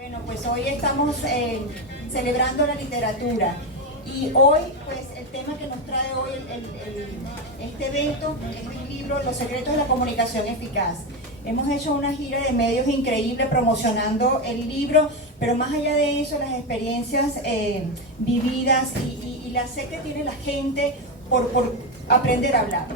Bueno, pues hoy estamos celebrando la literatura y hoy, pues el tema que nos trae hoy este evento es el libro Los secretos de la comunicación eficaz. Hemos hecho una gira de medios increíble promocionando el libro, pero más allá de eso, las experiencias vividas y la sed que tiene la gente por aprender a hablar.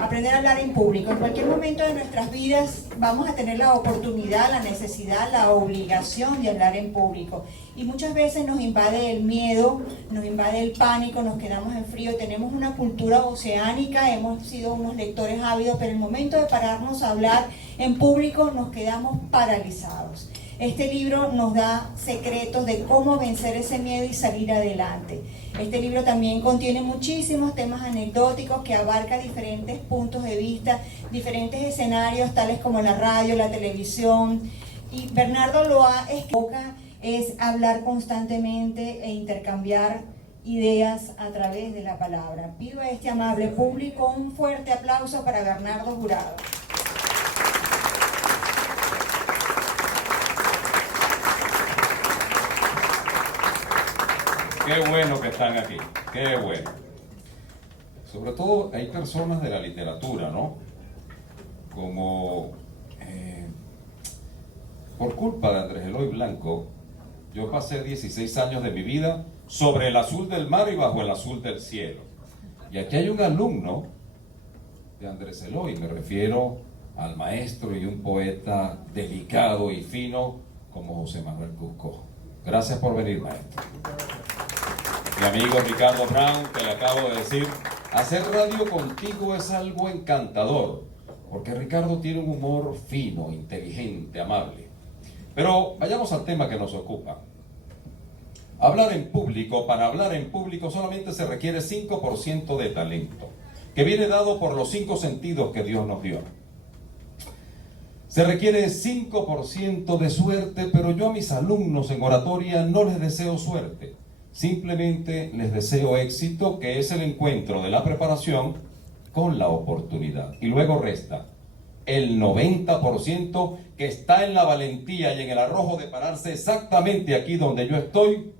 Aprender a hablar en público. En cualquier momento de nuestras vidas vamos a tener la oportunidad, la necesidad, la obligación de hablar en público. Y muchas veces nos invade el miedo, nos invade el pánico, nos quedamos en frío. Tenemos una cultura oceánica, hemos sido unos lectores ávidos, pero en el momento de pararnos a hablar en público nos quedamos paralizados. Este libro nos da secretos de cómo vencer ese miedo y salir adelante. Este libro también contiene muchísimos temas anecdóticos que abarca diferentes puntos de vista, diferentes escenarios, tales como la radio, la televisión. Y Bernardo Loa es hablar constantemente e intercambiar ideas a través de la palabra. Pido a este amable público un fuerte aplauso para Bernardo Jurado. Qué bueno que están aquí, qué bueno. Sobre todo hay personas de la literatura, ¿no? Como por culpa de Andrés Eloy Blanco, yo pasé 16 años de mi vida sobre el azul del mar y bajo el azul del cielo. Y aquí hay un alumno de Andrés Eloy, me refiero al maestro y un poeta delicado y fino como José Manuel Cusco. Gracias por venir, maestro. Mi amigo Ricardo Brown, que le acabo de decir, hacer radio contigo es algo encantador, porque Ricardo tiene un humor fino, inteligente, amable. Pero vayamos al tema que nos ocupa. Hablar en público, para hablar en público solamente se requiere 5% de talento, que viene dado por los 5 sentidos que Dios nos dio. Se requiere 5% de suerte, pero yo a mis alumnos en oratoria no les deseo suerte. Simplemente les deseo éxito, que es el encuentro de la preparación con la oportunidad. Y luego resta el 90% que está en la valentía y en el arrojo de pararse exactamente aquí donde yo estoy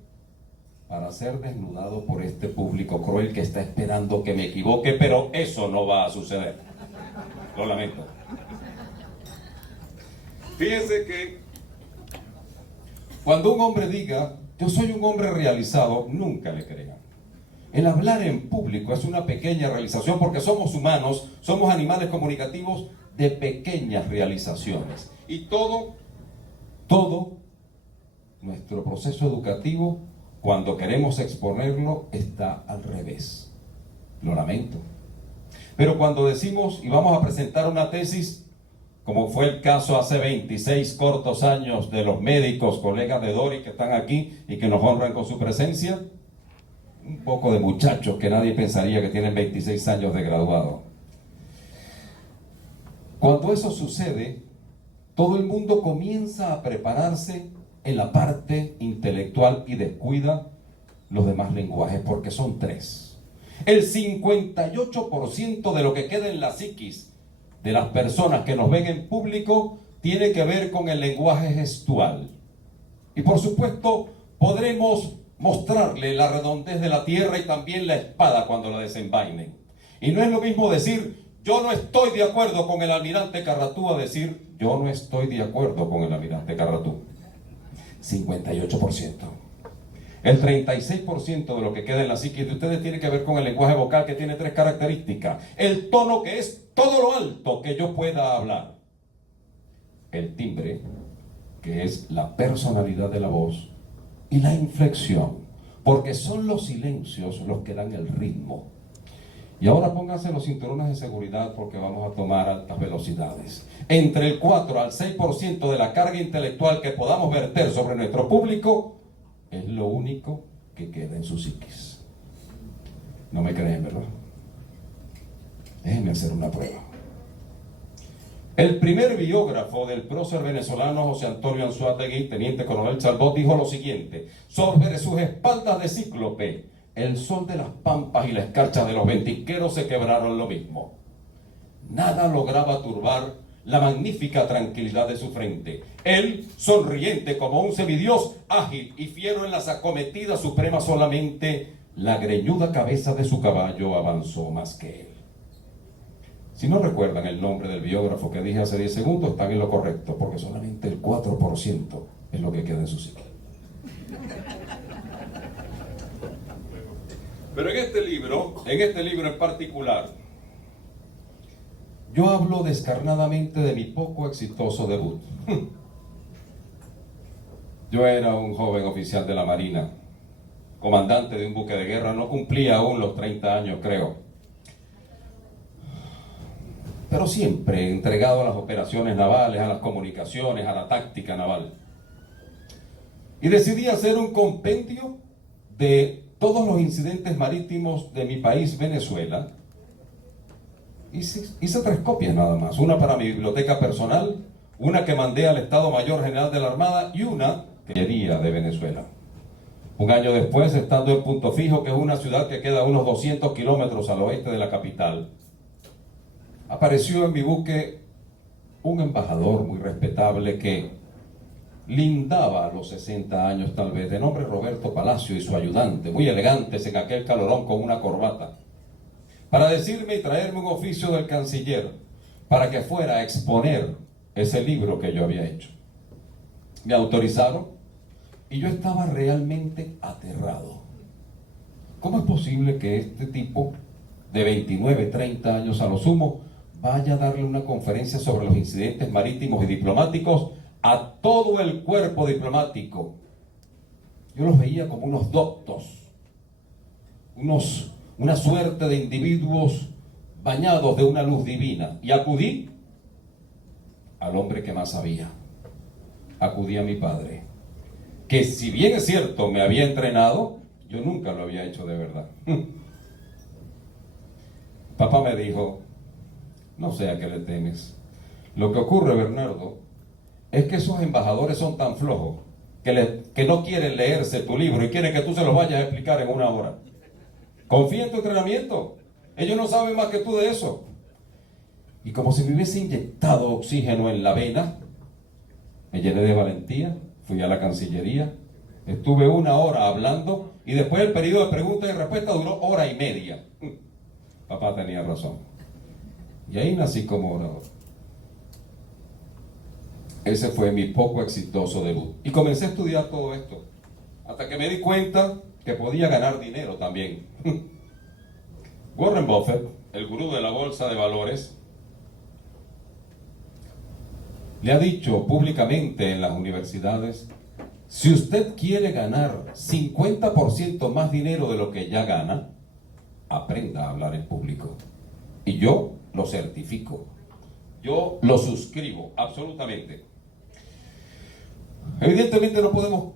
para ser desnudado por este público cruel que está esperando que me equivoque, pero eso no va a suceder. Lo lamento. Fíjense que cuando un hombre diga yo soy un hombre realizado, nunca le crean. El hablar en público es una pequeña realización porque somos humanos, somos animales comunicativos de pequeñas realizaciones. Y todo nuestro proceso educativo, cuando queremos exponerlo, está al revés. Lo lamento. Pero cuando decimos y vamos a presentar una tesis, como fue el caso hace 26 cortos años de los médicos, colegas de Dori que están aquí y que nos honran con su presencia, un poco de muchachos que nadie pensaría que tienen 26 años de graduado. Cuando eso sucede, todo el mundo comienza a prepararse en la parte intelectual y descuida los demás lenguajes, porque son 3. El 58% de lo que queda en la psiquis de las personas que nos ven en público tiene que ver con el lenguaje gestual. Y por supuesto podremos mostrarle la redondez de la tierra y también la espada cuando la desenvainen. Y no es lo mismo decir yo no estoy de acuerdo con el almirante Carratú a decir yo no estoy de acuerdo con el almirante Carratú. 58%. El 36% de lo que queda en la psiquis de ustedes tiene que ver con el lenguaje vocal, que tiene 3 características. El tono, que es todo lo alto que yo pueda hablar. El timbre, que es la personalidad de la voz. Y la inflexión, porque son los silencios los que dan el ritmo. Y ahora pónganse los cinturones de seguridad porque vamos a tomar altas velocidades. Entre el 4 al 6% de la carga intelectual que podamos verter sobre nuestro público es lo único que queda en su psiquis. No me creen, ¿verdad? Déjenme hacer una prueba. El primer biógrafo del prócer venezolano José Antonio Anzoátegui, teniente coronel Chalbot, dijo lo siguiente: sobre sus espaldas de cíclope, el sol de las pampas y la escarcha de los ventisqueros se quebraron lo mismo. Nada lograba turbar la magnífica tranquilidad de su frente. Él, sonriente como un semidios, ágil y fiero en las acometidas supremas, solamente la greñuda cabeza de su caballo avanzó más que él. Si no recuerdan el nombre del biógrafo que dije hace 10 segundos, están en lo correcto, porque solamente el 4% es lo que queda en su psique. Pero en este libro en particular, yo hablo descarnadamente de mi poco exitoso debut. Yo era un joven oficial de la Marina, comandante de un buque de guerra, no cumplía aún los 30 años, creo. Pero siempre entregado a las operaciones navales, a las comunicaciones, a la táctica naval. Y decidí hacer un compendio de todos los incidentes marítimos de mi país, Venezuela. Hice 3 copias nada más, una para mi biblioteca personal, una que mandé al Estado Mayor General de la Armada y una que quería de Venezuela. Un año después, estando en Punto Fijo, que es una ciudad que queda a unos 200 kilómetros al oeste de la capital, apareció en mi buque un embajador muy respetable que lindaba a los 60 años tal vez, de nombre Roberto Palacio, y su ayudante, muy elegantes en aquel calorón con una corbata, para decirme y traerme un oficio del canciller para que fuera a exponer ese libro que yo había hecho. Me autorizaron y yo estaba realmente aterrado. ¿Cómo es posible que este tipo de 29, 30 años a lo sumo vaya a darle una conferencia sobre los incidentes marítimos y diplomáticos a todo el cuerpo diplomático? Yo los veía como unos doctos, una suerte de individuos bañados de una luz divina, y acudí al hombre que más sabía. Acudí a mi padre, que si bien es cierto me había entrenado, yo nunca lo había hecho de verdad. Papá me dijo: no sé a qué le temes. Lo que ocurre, Bernardo, es que esos embajadores son tan flojos que no quieren leerse tu libro y quieren que tú se los vayas a explicar en 1 hora. Confía en tu entrenamiento. Ellos no saben más que tú de eso. Y como si me hubiese inyectado oxígeno en la vena, me llené de valentía, fui a la Cancillería, estuve 1 hora hablando y después el periodo de preguntas y respuestas duró 1 hora y media. Papá tenía razón. Y ahí nací como orador. Ese fue mi poco exitoso debut. Y comencé a estudiar todo esto, hasta que me di cuenta que podía ganar dinero también. Warren Buffett, el gurú de la bolsa de valores, le ha dicho públicamente en las universidades: si usted quiere ganar 50% más dinero de lo que ya gana, aprenda a hablar en público. Y yo lo certifico. Yo lo suscribo, absolutamente. Evidentemente no podemos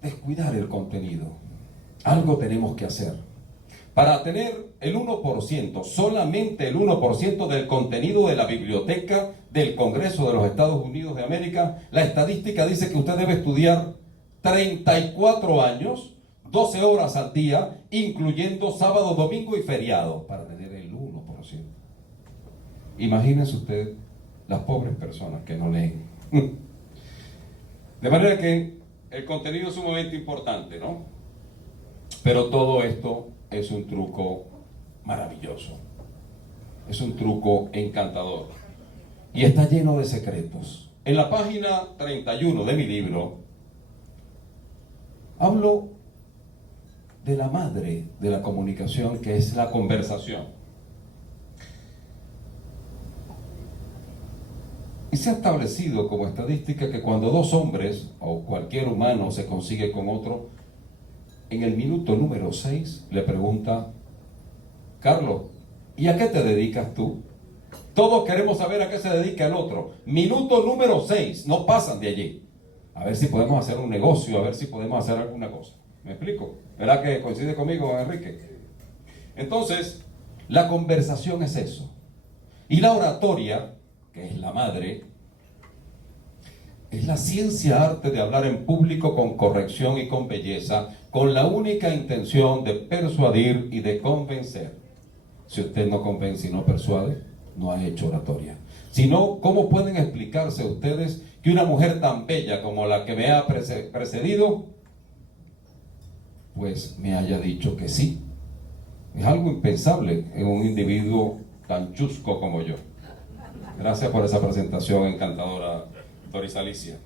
descuidar el contenido. Algo tenemos que hacer. Para tener el 1%, solamente el 1% del contenido de la biblioteca del Congreso de los Estados Unidos de América, la estadística dice que usted debe estudiar 34 años, 12 horas al día, incluyendo sábado, domingo y feriado, para tener el 1%. Imagínense usted las pobres personas que no leen. De manera que el contenido es sumamente importante, ¿no? Pero todo esto es un truco maravilloso. Es un truco encantador. Y está lleno de secretos. En la página 31 de mi libro, hablo de la madre de la comunicación, que es la conversación. Y se ha establecido como estadística que cuando 2 hombres o cualquier humano se consigue con otro, en el minuto número 6 le pregunta: Carlos, ¿y a qué te dedicas tú? Todos queremos saber a qué se dedica el otro. Minuto número 6, no pasan de allí. A ver si podemos hacer un negocio, a ver si podemos hacer alguna cosa. ¿Me explico? ¿Verdad que coincide conmigo, Enrique? Entonces, la conversación es eso. Y la oratoria, que es la madre, es la ciencia arte de hablar en público con corrección y con belleza, con la única intención de persuadir y de convencer. Si usted no convence y no persuade, no ha hecho oratoria. Sino, ¿cómo pueden explicarse ustedes que una mujer tan bella como la que me ha precedido, pues me haya dicho que sí? Es algo impensable en un individuo tan chusco como yo. Gracias por esa presentación encantadora, Doris Alicia.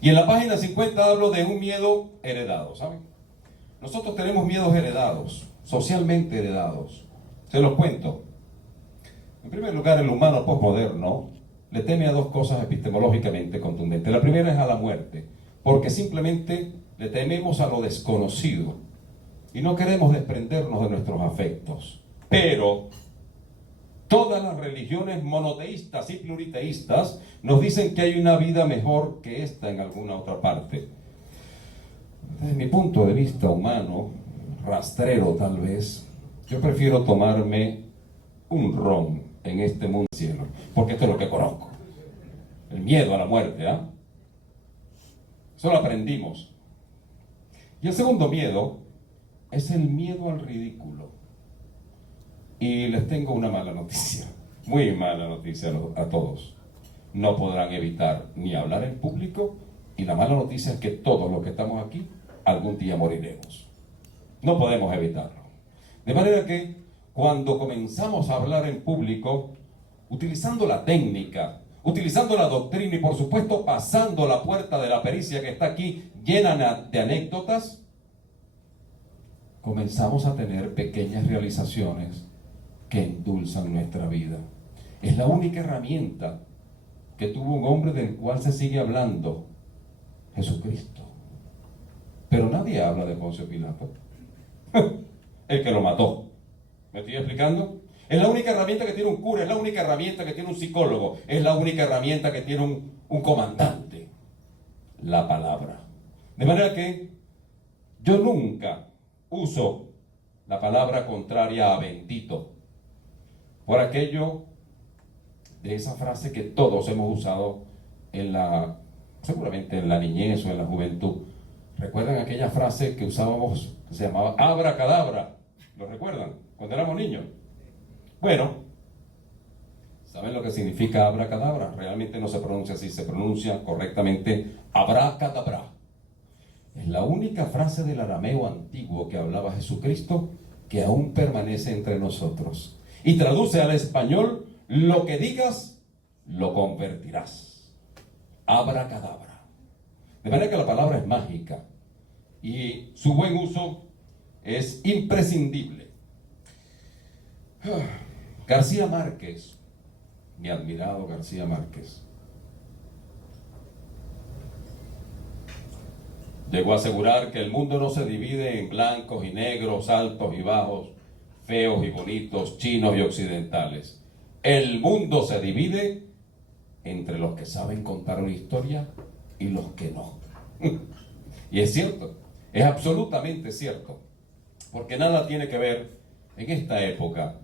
Y en la página 50 hablo de un miedo heredado, ¿saben? Nosotros tenemos miedos heredados, socialmente heredados. Se los cuento. En primer lugar, el humano posmoderno le teme a dos cosas epistemológicamente contundentes. La primera es a la muerte, porque simplemente le tememos a lo desconocido y no queremos desprendernos de nuestros afectos. Pero todas las religiones monoteístas y pluriteístas nos dicen que hay una vida mejor que esta en alguna otra parte. Desde mi punto de vista humano, rastrero tal vez, yo prefiero tomarme un ron en este mundo cielo, porque esto es lo que conozco. El miedo a la muerte, ¿ah? Eso lo aprendimos. Y el segundo miedo es el miedo al ridículo. Y les tengo una mala noticia, muy mala noticia a todos. No podrán evitar ni hablar en público, y la mala noticia es que todos los que estamos aquí algún día moriremos. No podemos evitarlo. De manera que cuando comenzamos a hablar en público, utilizando la técnica, utilizando la doctrina y por supuesto pasando la puerta de la pericia que está aquí llena de anécdotas, comenzamos a tener pequeñas realizaciones que endulzan nuestra vida. Es la única herramienta que tuvo un hombre del cual se sigue hablando, Jesucristo. Pero nadie habla de Poncio Pilato, el que lo mató. ¿Me estoy explicando? Es la única herramienta que tiene un cura, es la única herramienta que tiene un psicólogo, es la única herramienta que tiene un comandante, la palabra. De manera que yo nunca uso la palabra contraria a bendito, por aquello de esa frase que todos hemos usado seguramente en la niñez o en la juventud. ¿Recuerdan aquella frase que usábamos que se llamaba abracadabra? ¿Lo recuerdan? Cuando éramos niños. Bueno, ¿saben lo que significa abracadabra? Realmente no se pronuncia así, se pronuncia correctamente abracadabra. Es la única frase del arameo antiguo que hablaba Jesucristo que aún permanece entre nosotros. Y traduce al español: lo que digas, lo convertirás. Abracadabra. De manera que la palabra es mágica y su buen uso es imprescindible. García Márquez, mi admirado García Márquez, llegó a asegurar que el mundo no se divide en blancos y negros, altos y bajos, feos y bonitos, chinos y occidentales. El mundo se divide entre los que saben contar una historia y los que no. Y es cierto, es absolutamente cierto, porque nada tiene que ver en esta época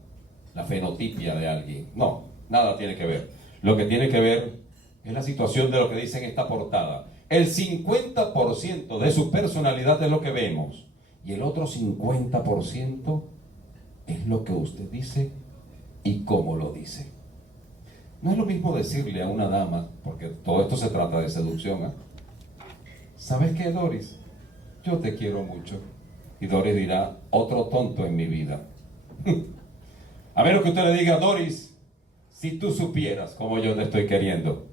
la fenotipia de alguien. No, nada tiene que ver. Lo que tiene que ver es la situación de lo que dice en esta portada. El 50% de su personalidad es lo que vemos y el otro 50% es lo que usted dice y cómo lo dice. No es lo mismo decirle a una dama, porque todo esto se trata de seducción, ¿eh? ¿Sabes qué, Doris? Yo te quiero mucho. Y Doris dirá: otro tonto en mi vida. A menos que usted le diga: Doris, si tú supieras cómo yo te estoy queriendo.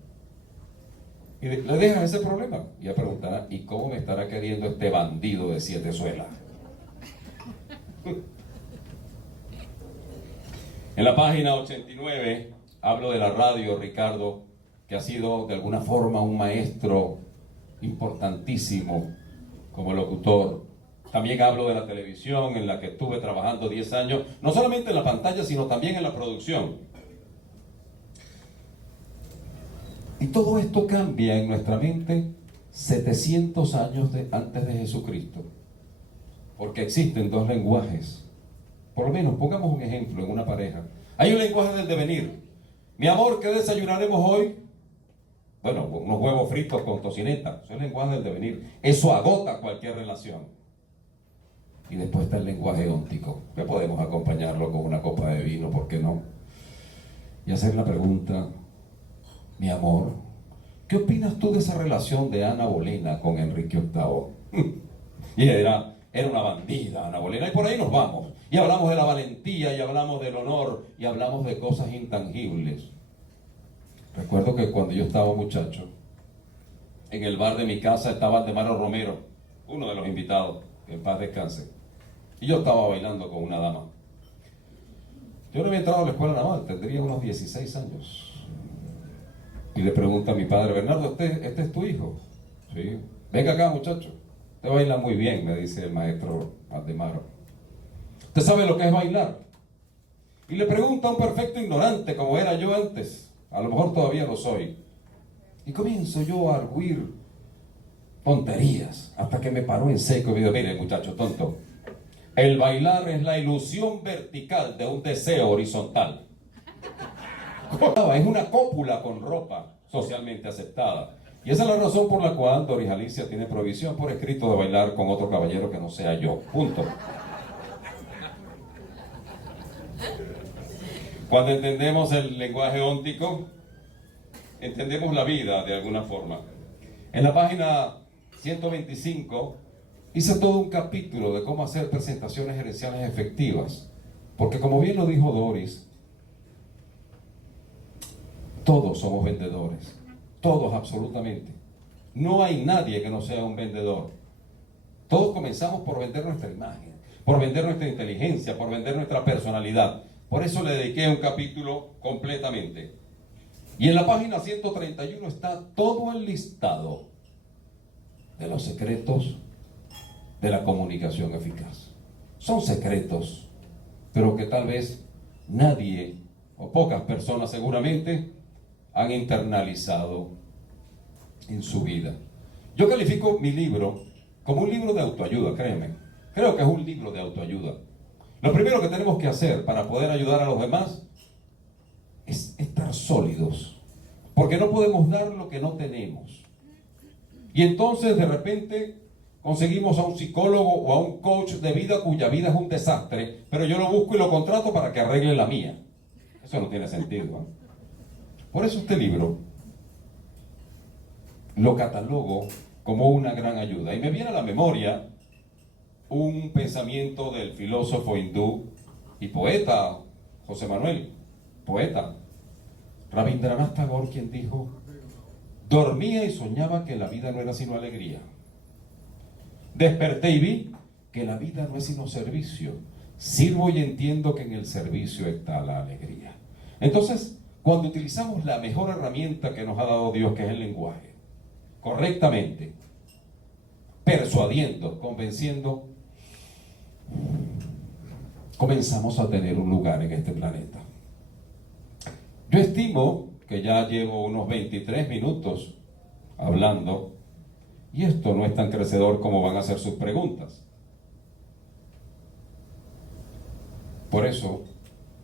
Y le deja ese problema. Y ella preguntará: ¿y cómo me estará queriendo este bandido de 7 suelas? En la página 89 hablo de la radio, Ricardo, que ha sido de alguna forma un maestro importantísimo como locutor. También hablo de la televisión, en la que estuve trabajando 10 años, no solamente en la pantalla, sino también en la producción. Y todo esto cambia en nuestra mente 700 años antes de Jesucristo, porque existen dos lenguajes. Por lo menos, pongamos un ejemplo en una pareja. Hay un lenguaje del devenir. Mi amor, ¿qué desayunaremos hoy? Bueno, unos huevos fritos con tocineta. Eso es el lenguaje del devenir. Eso agota cualquier relación. Y después está el lenguaje óntico, que podemos acompañarlo con una copa de vino, ¿por qué no? y hacer la pregunta: mi amor, ¿qué opinas tú de esa relación de Ana Bolena con Enrique VIII? Y era una bandida Ana Bolena, y por ahí nos vamos. Y hablamos de la valentía, y hablamos del honor, y hablamos de cosas intangibles. Recuerdo que cuando yo estaba muchacho, en el bar de mi casa estaba Aldemaro Romero, uno de los invitados, que en paz descanse. Y yo estaba bailando con una dama. Yo no había entrado a la escuela naval, tendría unos 16 años. Y le pregunta a mi padre: Bernardo, ¿este es tu hijo? Sí. Venga acá, muchacho. Usted baila muy bien, me dice el maestro Aldemaro. ¿Usted sabe lo que es bailar? Y le pregunta a un perfecto ignorante, como era yo antes. A lo mejor todavía lo soy. Y comienzo yo a arguir tonterías, hasta que me paró en seco y me dijo: mire, muchacho tonto, el bailar es la ilusión vertical de un deseo horizontal. Es una cópula con ropa socialmente aceptada. Y esa es la razón por la cual Doris Alicia tiene prohibición por escrito de bailar con otro caballero que no sea yo. Punto. Cuando entendemos el lenguaje óntico, entendemos la vida de alguna forma. En la página 125 hice todo un capítulo de cómo hacer presentaciones gerenciales efectivas. Porque como bien lo dijo Doris, todos somos vendedores. Todos, absolutamente. No hay nadie que no sea un vendedor. Todos comenzamos por vender nuestra imagen, por vender nuestra inteligencia, por vender nuestra personalidad. Por eso le dediqué un capítulo completamente. Y en la página 131 está todo el listado de los secretos de la comunicación eficaz. Son secretos, pero que tal vez nadie, o pocas personas seguramente, han internalizado en su vida. Yo califico mi libro como un libro de autoayuda, créeme. Creo que es un libro de autoayuda. Lo primero que tenemos que hacer para poder ayudar a los demás es estar sólidos, porque no podemos dar lo que no tenemos. Y entonces de repente conseguimos a un psicólogo o a un coach de vida cuya vida es un desastre, pero yo lo busco y lo contrato para que arregle la mía. Eso no tiene sentido, ¿eh? Por eso este libro lo catalogo como una gran ayuda. Y me viene a la memoria un pensamiento del filósofo hindú y poeta José Manuel, poeta Rabindranath Tagore, quien dijo: dormía y soñaba que la vida no era sino alegría. Desperté y vi que la vida no es sino servicio. Sirvo y entiendo que en el servicio está la alegría. Entonces, cuando utilizamos la mejor herramienta que nos ha dado Dios, que es el lenguaje, correctamente, persuadiendo, convenciendo, comenzamos a tener un lugar en este planeta. Yo estimo que ya llevo unos 23 minutos hablando, y esto no es tan crecedor como van a ser sus preguntas. Por eso,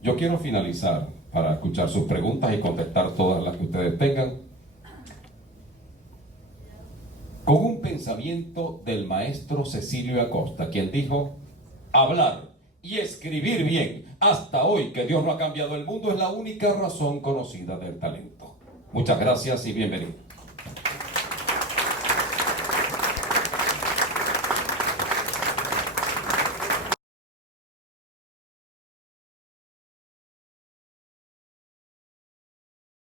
yo quiero finalizar para escuchar sus preguntas y contestar todas las que ustedes tengan con un pensamiento del maestro Cecilio Acosta, quien dijo: hablar y escribir bien hasta hoy, que Dios no ha cambiado el mundo, es la única razón conocida del talento. Muchas gracias y bienvenido.